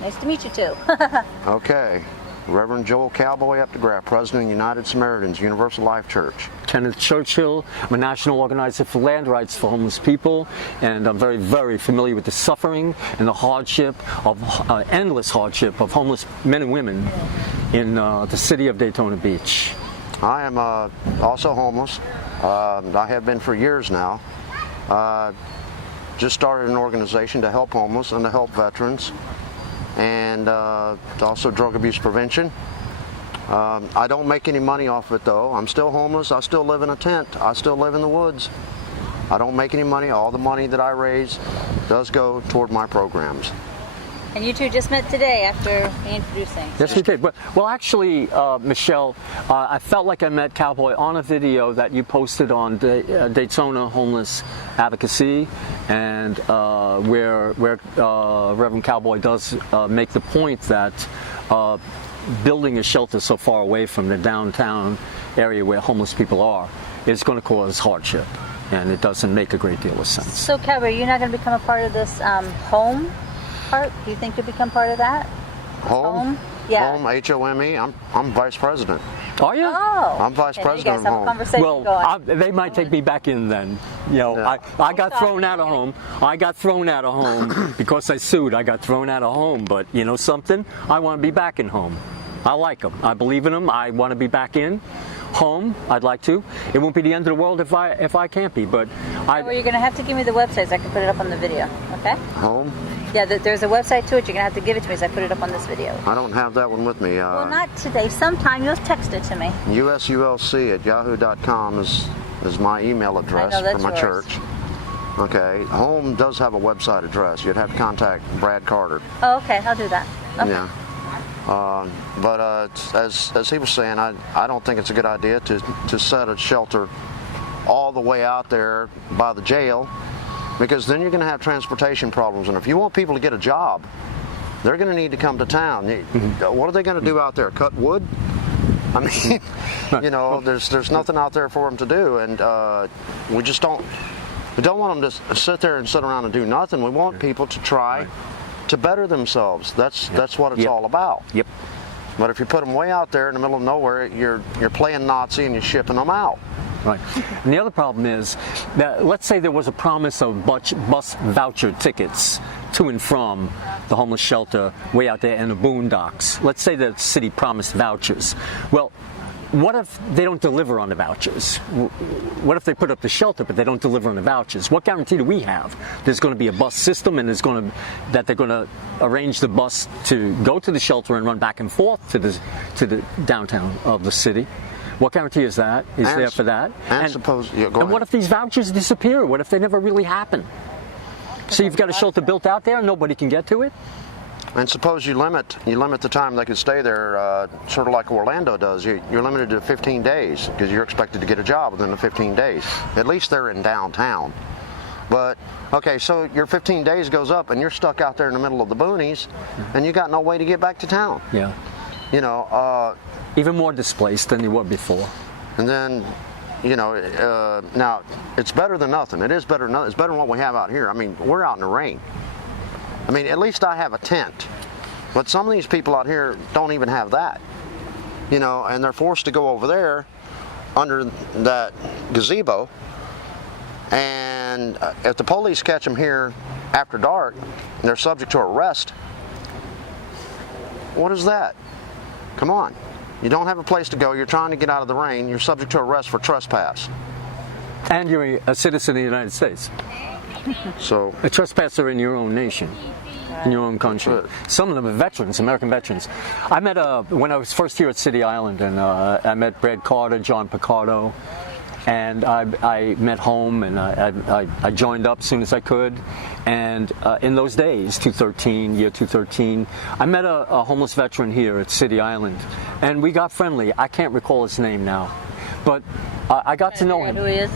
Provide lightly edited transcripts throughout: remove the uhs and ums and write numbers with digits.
Nice to meet you too. Okay. Reverend Joel Cowboy Uptegrafft, President of United Samaritans, Universal Life Church. Kenneth Churchill. I'm a national organizer for land rights for homeless people, and I'm very, very familiar with the suffering and the hardship of endless hardship of homeless men and women in the city of Daytona Beach. I am also homeless. I have been for years now. Just started an organization to help homeless and to help veterans, and also drug abuse prevention. I don't make any money off it though. I'm still homeless. I still live in a tent. I still live in the woods. I don't make any money. All the money that I raise does go toward my programs. And you two just met today after introducing. Yes, we did. Well, actually, Michelle, I felt like I met Cowboy on a video that you posted on Daytona Homeless Advocacy, and where Reverend Cowboy does make the point that building a shelter so far away from the downtown area where homeless people are is going to cause hardship, and it doesn't make a great deal of sense. So, Cowboy, you're not going to become a part of this home part? Do you think you'll become part of that? Home? Yeah. Home, H-O-M-E. I'm vice president. Are you? Oh. I'm vice president you guys have of a conversation Well, going. they might take me back in then. You know, Yeah. I got thrown out of home. I got thrown out of home because I sued. I got thrown out of home. But you know something? I want to be back in home. I like them. I believe in them. I want to be back in home. I'd like to. It won't be the end of the world if I can't be. But Well, you're going to have to give me the website so I can put it up on the video. Okay? Home? Yeah, there's a website to it. You're going to have to give it to me as I put it up on this video. I don't have that one with me. Well, not today. Sometime you'll text it to me. usulc@yahoo.com is my email address I know, for my that's yours. church. Okay. Home does have a website address. You'd have to contact Brad Carter. Oh, okay. I'll do that. Okay. Yeah. But as he was saying, I don't think it's a good idea to set a shelter all the way out there by the jail, because then you're going to have transportation problems. And if you want people to get a job, they're going to need to come to town. What are they going to do out there? Cut wood? I mean, you know, there's nothing out there for them to do, and we don't want them to sit there and sit around and do nothing. We want people to try to better themselves. That's what it's all about. Yep. But if you put them way out there in the middle of nowhere, you're playing Nazi and you're shipping them out. Right. And the other problem is that, let's say there was a promise of bus voucher tickets to and from the homeless shelter way out there in the boondocks. Let's say the city promised vouchers. Well, what if they don't deliver on the vouchers? What if they put up the shelter but they don't deliver on the vouchers? What guarantee do we have there's going to be a bus system, and that they're going to arrange the bus to go to the shelter and run back and forth to the downtown of the city? What guarantee is there for that? And suppose, yeah, go and ahead. what if these vouchers disappear? What if they never really happen? So you've got a shelter built out there and nobody can get to it? And suppose you limit the time they can stay there, sort of like Orlando does. You're limited to 15 days because you're expected to get a job within the 15 days. At least they're in downtown. But, okay, so your 15 days goes up and you're stuck out there in the middle of the boonies and you got no way to get back to town. Yeah. You know, even more displaced than you were before. and then, you know, now it's better than nothing. It is better than nothing. It's better than what we have out here. I mean, we're out in the rain. I mean, at least I have a tent. But some of these people out here don't even have that. You know, and they're forced to go over there under that gazebo. And if the police catch them here after dark, they're subject to arrest. What is that? Come on. You don't have a place to go. You're trying to get out of the rain. You're subject to arrest for trespass. And you're a citizen of the United States. So A trespasser in your own nation, in your own country. Good. Some of them are veterans, American veterans. I met, when I was first here at City Island, and I met Brad Carter, John Picardo, and I met home, and I joined up as soon as I could. And in those days, year 213, I met a homeless veteran here at City Island, and we got friendly. I can't recall his name now, but I got to know him. Who he is?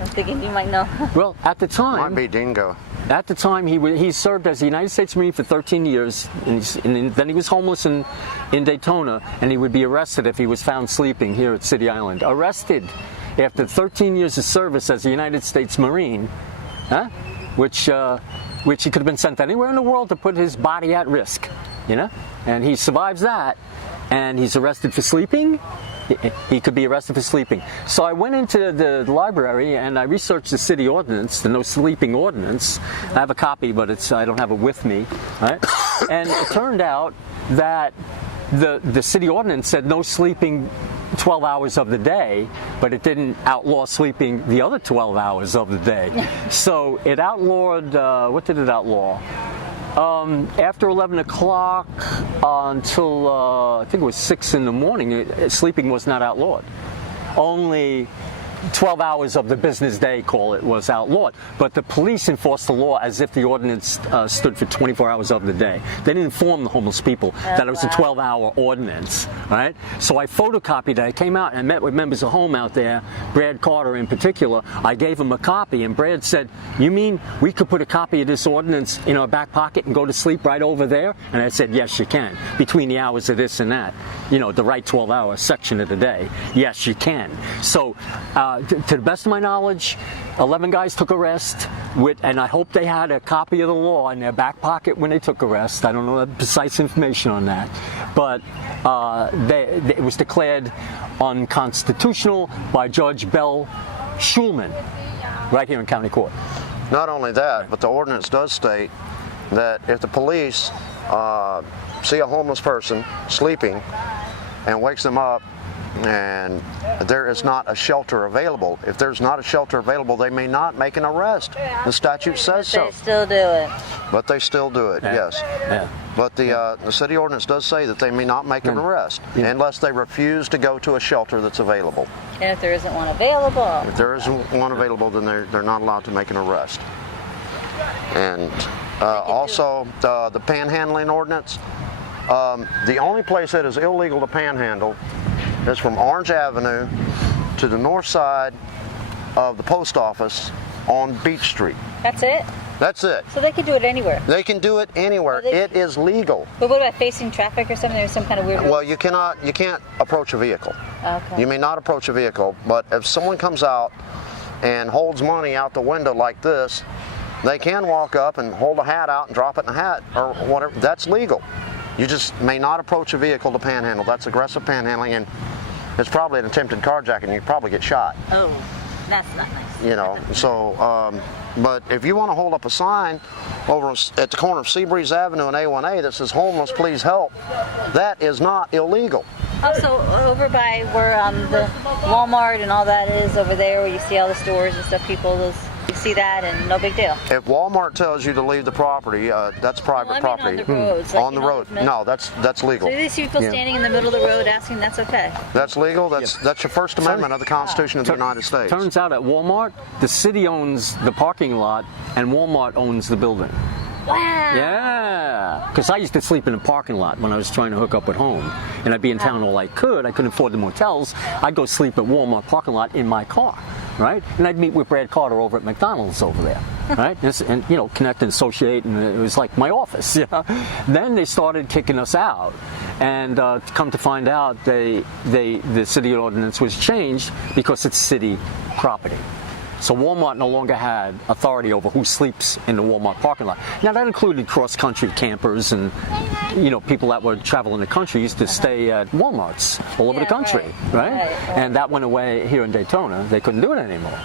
I'm thinking you might know. Well, at the time, might be Dingo. At the time, he served as a United States Marine for 13 years, and then he was homeless in Daytona, and he would be arrested if he was found sleeping here at City Island. Arrested after 13 years of service as a United States Marine, which which he could have been sent anywhere in the world to put his body at risk, you know? And he survives that, and he's arrested for sleeping. He could be arrested for sleeping. So I went into the library and I researched the city ordinance, the no sleeping ordinance. I have a copy, but I don't have it with me, right? And it turned out that the city ordinance said no sleeping 12 hours of the day, but it didn't outlaw sleeping the other 12 hours of the day. So it outlawed, what did it outlaw? After 11 o'clock until I think it was 6 in the morning, sleeping was not outlawed. Only 12 hours of the business day, call it, was outlawed. But the police enforced the law as if the ordinance stood for 24 hours of the day. They didn't inform the homeless people that it was a 12-hour ordinance, right? So I photocopied it. I came out and met with members of Home out there, Brad Carter in particular. I gave him a copy, and Brad said, "You mean we could put a copy of this ordinance in our back pocket and go to sleep right over there?" And I said, "Yes, you can. Between the hours of this and that, you know, the right 12-hour section of the day. Yes, you can." So, to the best of my knowledge, 11 guys took arrest, and I hope they had a copy of the law in their back pocket when they took arrest. I don't know the precise information on that. But it was declared unconstitutional by Judge Bell Schulman, right here in County Court. Not only that, but the ordinance does state that if the police see a homeless person sleeping and wakes them up, and there is not a shelter available. If there's not a shelter available, they may not make an arrest. The statute says so. They still do it. But they still do it, yes. Yeah. But the city ordinance does say that they may not make an arrest unless they refuse to go to a shelter that's available. And if there isn't one available. If there isn't one available, then they're not allowed to make an arrest. And also the panhandling ordinance. The only place that is illegal to panhandle is from Orange Avenue to the north side of the post office on Beach Street. That's it? That's it. So they can do it anywhere? They can do it anywhere. It is legal. But what about facing traffic or something? There's some kind of weird rule? Well, you can't approach a vehicle. Okay. You may not approach a vehicle, but if someone comes out and holds money out the window like this, they can walk up and hold a hat out and drop it in a hat or whatever. That's legal. You just may not approach a vehicle to panhandle. That's aggressive panhandling, and it's probably an attempted carjacking. You'd probably get shot. Oh, that's not nice. You know, so, but if you want to hold up a sign over at the corner of Seabreeze Avenue and A1A that says "Homeless, please help," that is not illegal. Also, over by where the Walmart and all that is over there, where you see all the stores and stuff, you see that and no big deal. If Walmart tells you to leave the property, that's private property. On the roads. On the road. No, that's legal. So these people standing in the middle of the road asking, that's okay? That's legal. That's your First Amendment of the Constitution of the United States. Turns out at Walmart, the city owns the parking lot and Walmart owns the building. Wow. Yeah, because I used to sleep in a parking lot when I was trying to hook up at home, and I'd be in town all I could. I couldn't afford the motels. I'd go sleep at Walmart parking lot in my car, right? And I'd meet with Brad Carter over at McDonald's over there, right? And you know, connect and associate, and it was like my office. You know? Then they started kicking us out, and come to find out, the city ordinance was changed because it's city property. So Walmart no longer had authority over who sleeps in the Walmart parking lot. Now that included cross-country campers and, you know, people that were traveling the country used to stay at Walmarts all over the country, right? And that went away here in Daytona. They couldn't do it anymore.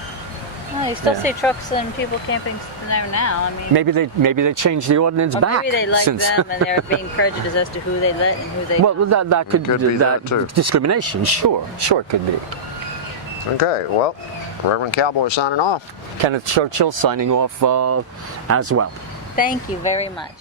Well, you still see trucks and people camping there now. I mean, maybe they changed the ordinance back. Maybe they like them and they're being prejudiced as to who they let and who they well, don't. that could be that too. Discrimination, sure it could be. Okay, well, Reverend Cowboy signing off. Kenneth Churchill signing off as well. Thank you very much.